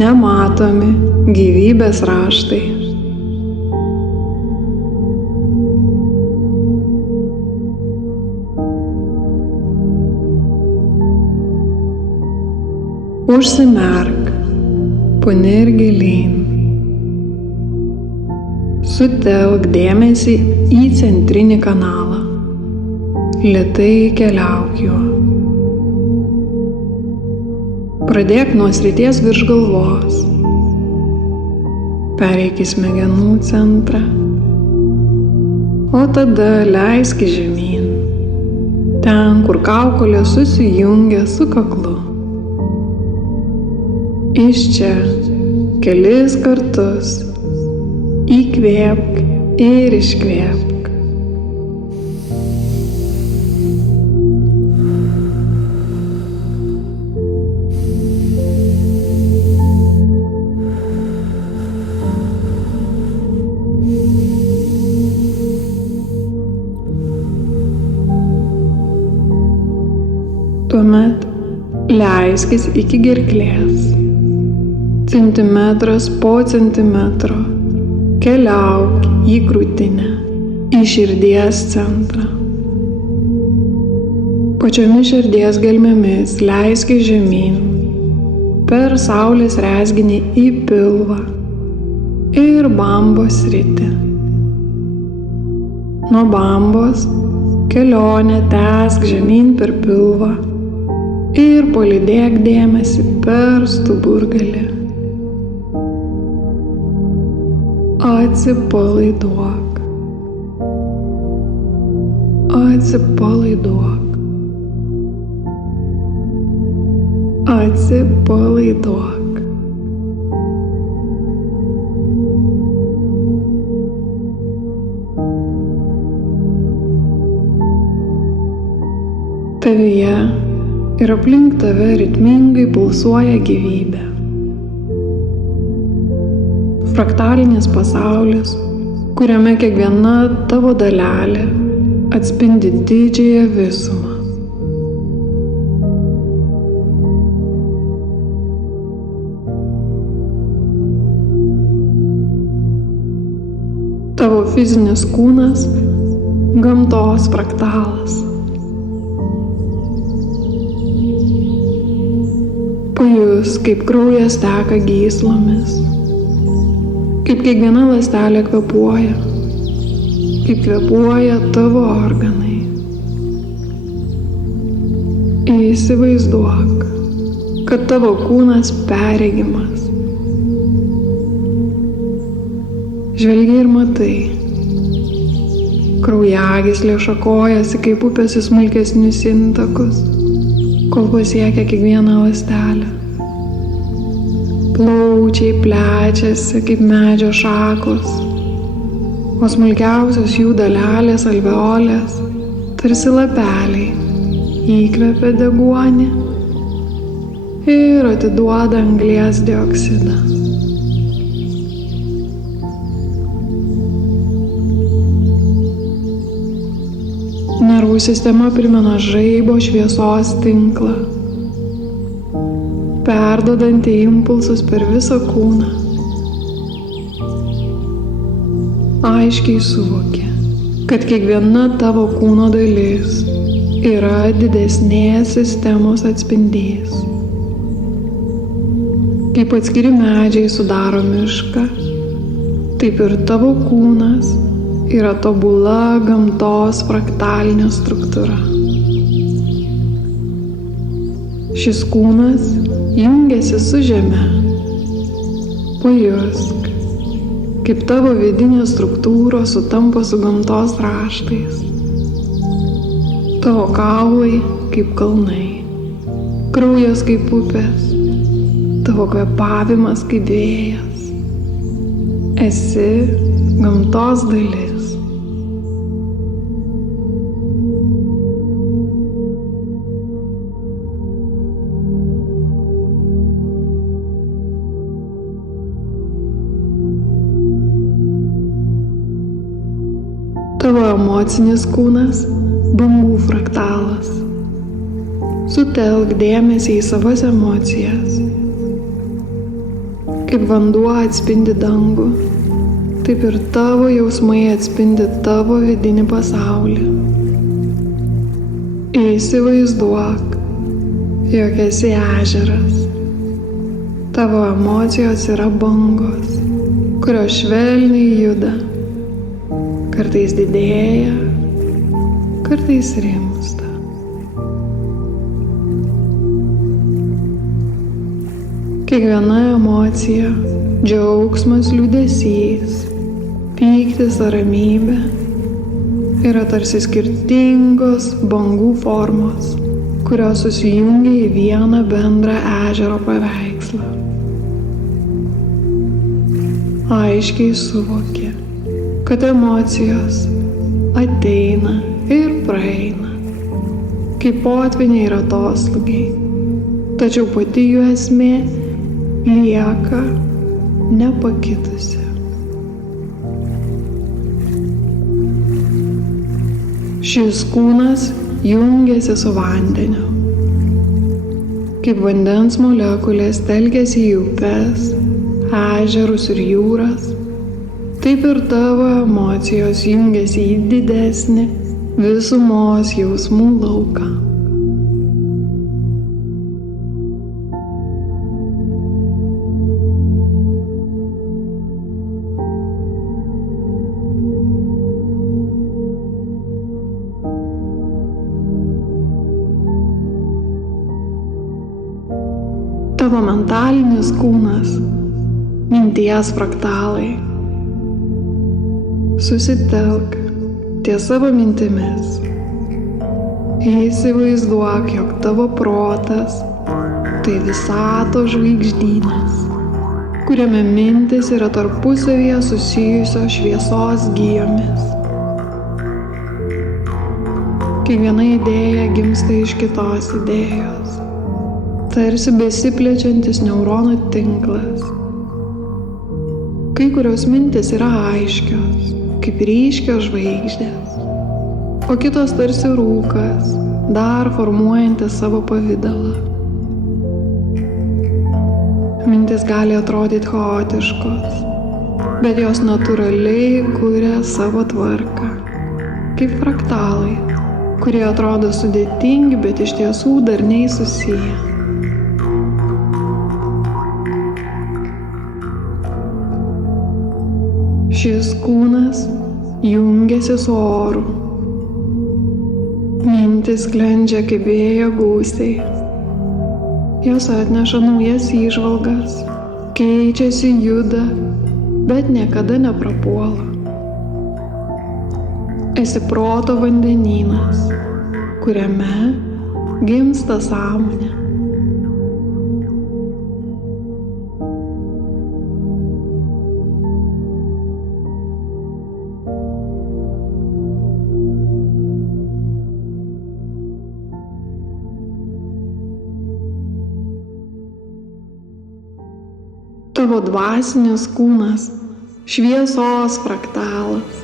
Nematomi gyvybės raštai. Užsimerk, panirk gilyn. Sutelk dėmesį į centrinį kanalą. Lėtai keliauk juo. Pradėk nuo srities virš galvos. Pereik į smegenų centrą. O tada leisk žemyn. Ten, kur kaukolė susijungia su kaklu. Iš čia kelis kartus įkvėpk ir iškvėpk. Tuomet leiskis iki gerklės. Centimetras po centimetro keliauk į krūtinę, į širdies centrą. Pačiomis širdies gelmėmis leiski žemyn, per saulės rezginį į pilvą ir bambos sritį. Nuo bambos kelionę tęsk žemyn per pilvą ir palydėk dėmesį per stuburgalį. Atsipalaiduok. Atsipalaiduok. Atsipalaiduok. Tavyje ir aplink tave ritmingai pulsuoja gyvybė. Fraktalinis pasaulis, kuriame kiekviena tavo dalelė atspindi didžiąją visumą. Tavo fizinis kūnas – gamtos fraktalas. Pajus, kaip kraujas teka gyslomis. Kaip kiekviena ląstelė kvėpuoja, kaip kvėpuoja tavo organai. Įsivaizduok, kad tavo kūnas perregimas. Žvelgi ir matai. Kraujagyslė šakojasi kaip upės į smulkesnius intakus, kol pasiekia kiekvieną ląstelę. Plaučiai plečiasi kaip medžio šakos, o smulkiausios jų dalelės alveolės, tarsi lapeliai, įkvepia deguonį ir atiduoda anglies dioksidą. Nervų sistema primena žaibo šviesos tinklą, perduodantį impulsus per visą kūną. Aiškiai suvoki, kad kiekviena tavo kūno dalis yra didesnės sistemos atspindys. Kaip atskiri medžiai sudaro mišką, taip ir tavo kūnas yra tobula gamtos fraktalinė struktūra. Šis kūnas jungiasi su žeme. Pajusk, kaip tavo vidinės struktūros sutampa su gamtos raštais. Tavo kaulai kaip kalnai, kraujas kaip upės, tavo kvėpavimas kaip vėjas. Esi gamtos dalis. Tavo emocinis kūnas – bangų fraktalas. Sutelk dėmesį į savas emocijas. Kaip vanduo atspindi dangų, taip ir tavo jausmai atspindi tavo vidinį pasaulį. Įsivaizduok, jog esi ežeras. Tavo emocijos yra bangos, kurios švelniai juda. Kartais didėja, kartais rimsta. Kiekviena emocija, džiaugsmas, liūdesys, pyktis ar ramybė yra tarsi skirtingos bangų formos, kurios susijungia į vieną bendrą ežero paveikslą. Aiškiai suvoki, kad emocijos ateina ir praeina, kaip potvyniai ir atoslūgiai, tačiau pati jų esmė lieka nepakitusi. Šis kūnas jungiasi su vandeniu. Kaip vandens molekulės telkiasi į upes, ežerus ir jūras, taip ir tavo emocijos jungiasi į didesnį visumos jausmų lauką. Tavo mentalinis kūnas, minties fraktalai. Susitelk ties savo mintimis. Įsivaizduok, jog tavo protas tai visatos žvaigždynas, kuriame mintis yra tarpusavyje susijusios šviesos gijomis. Kiekviena idėja gimsta iš kitos idėjos, tarsi besiplečiantis neuronų tinklas. Kai kurios mintis yra aiškios, kaip ryškios žvaigždės, o kitos tarsi rūkas, dar formuojantis savo pavidalą. Mintis gali atrodyti chaotiškos, bet jos natūraliai kuria savo tvarką, kaip fraktalai, kurie atrodo sudėtingi, bet iš tiesų darniai susiję. Šis kūnas jungiasi su oru. Mintis sklendžia kaip vėjo gūsiai. Jos atneša naujas įžvalgas, keičiasi, juda, bet niekada neprapuola. Esi proto vandenynas, kuriame gimsta sąmonė. Tavo dvasinis kūnas, šviesos fraktalas.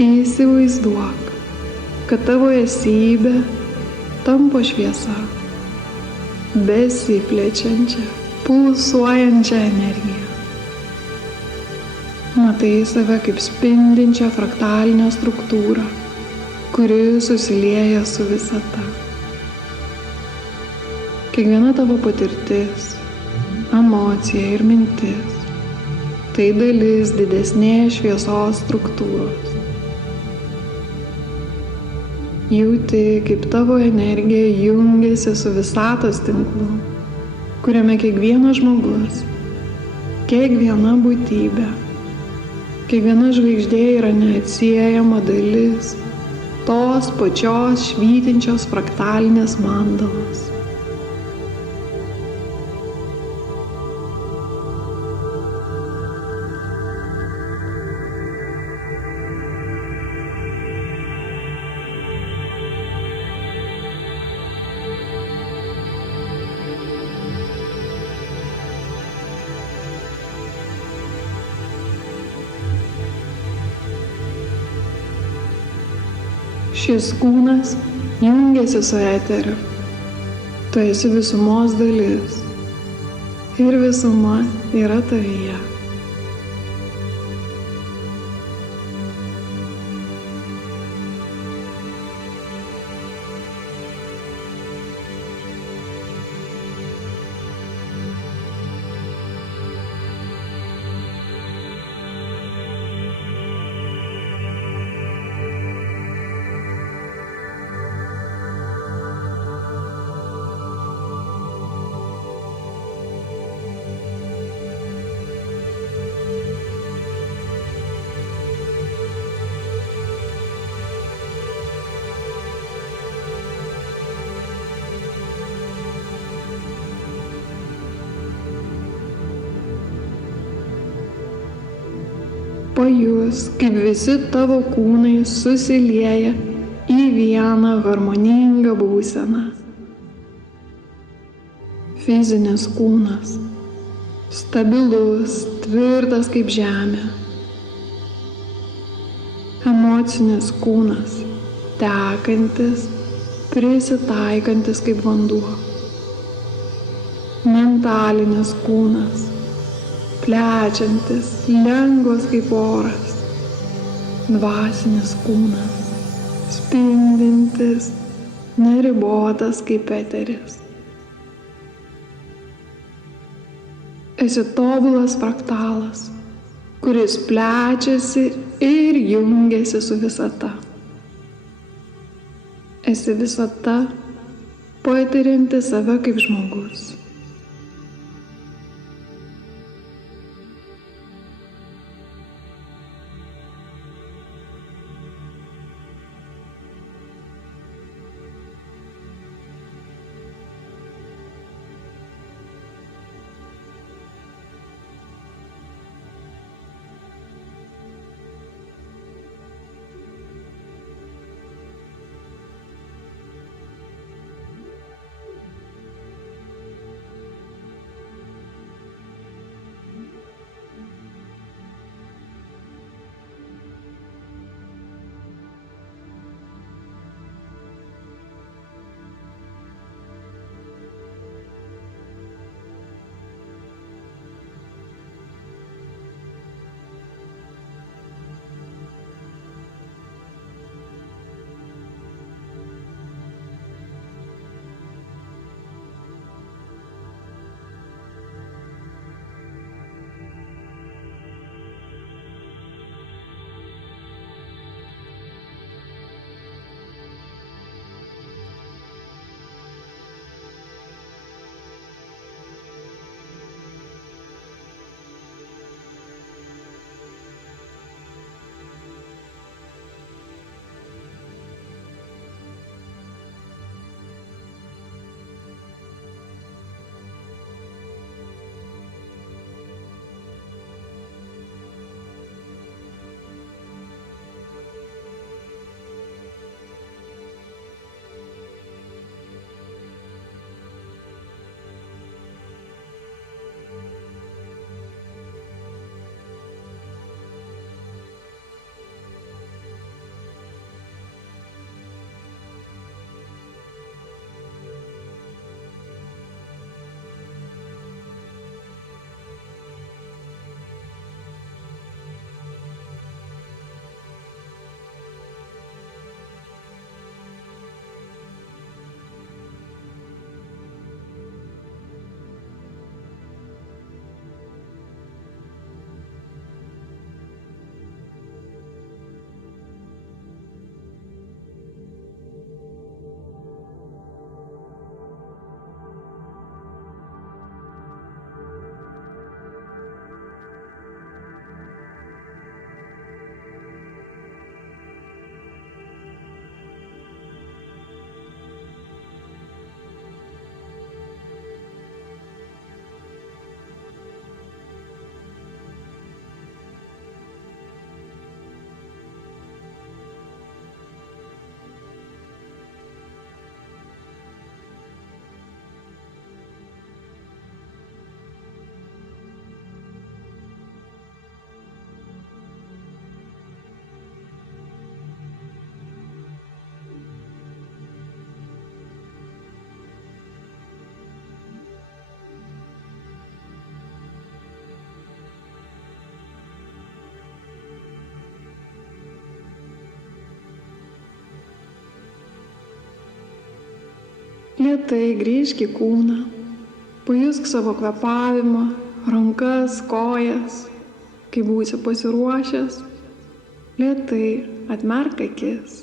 Įsivaizduok, kad tavo esybė tampa šviesa, besiplečiančia, pulsuojančia energija. Matai save kaip spindinčią fraktalinę struktūrą, kuri susilieja su visata. Kiekviena tavo patirtis, emocija ir mintis tai dalis didesnės šviesos struktūros. Jauti, kaip tavo energija jungiasi su visatos tinklu, kuriame kiekvienas žmogus, kiekviena būtybė, kiekviena žvaigždė yra neatsiejama dalis tos pačios švytinčios fraktalinės mandalos. Šis kūnas jungiasi su eteriu. Tu esi visumos dalis. ir visuma yra tavyje. Pajus, kaip visi tavo kūnai susilieja į vieną harmoningą būseną. Fizinis kūnas – stabilus, tvirtas kaip žemė. Emocinis kūnas – tekantis, prisitaikantis kaip vanduo. Mentalinis kūnas – plečiantis, lengvas kaip oras. Dvasinis kūnas – spindintis, neribotas kaip eteris. Esi tobulas fraktalas, kuris plečiasi ir jungiasi su visata. Esi visata, patirianti save kaip žmogus. Lėtai grįžk į kūną. Pajusk savo kvėpavimą, rankas, kojas. Kai būsi pasiruošęs, lėtai atmerk akis.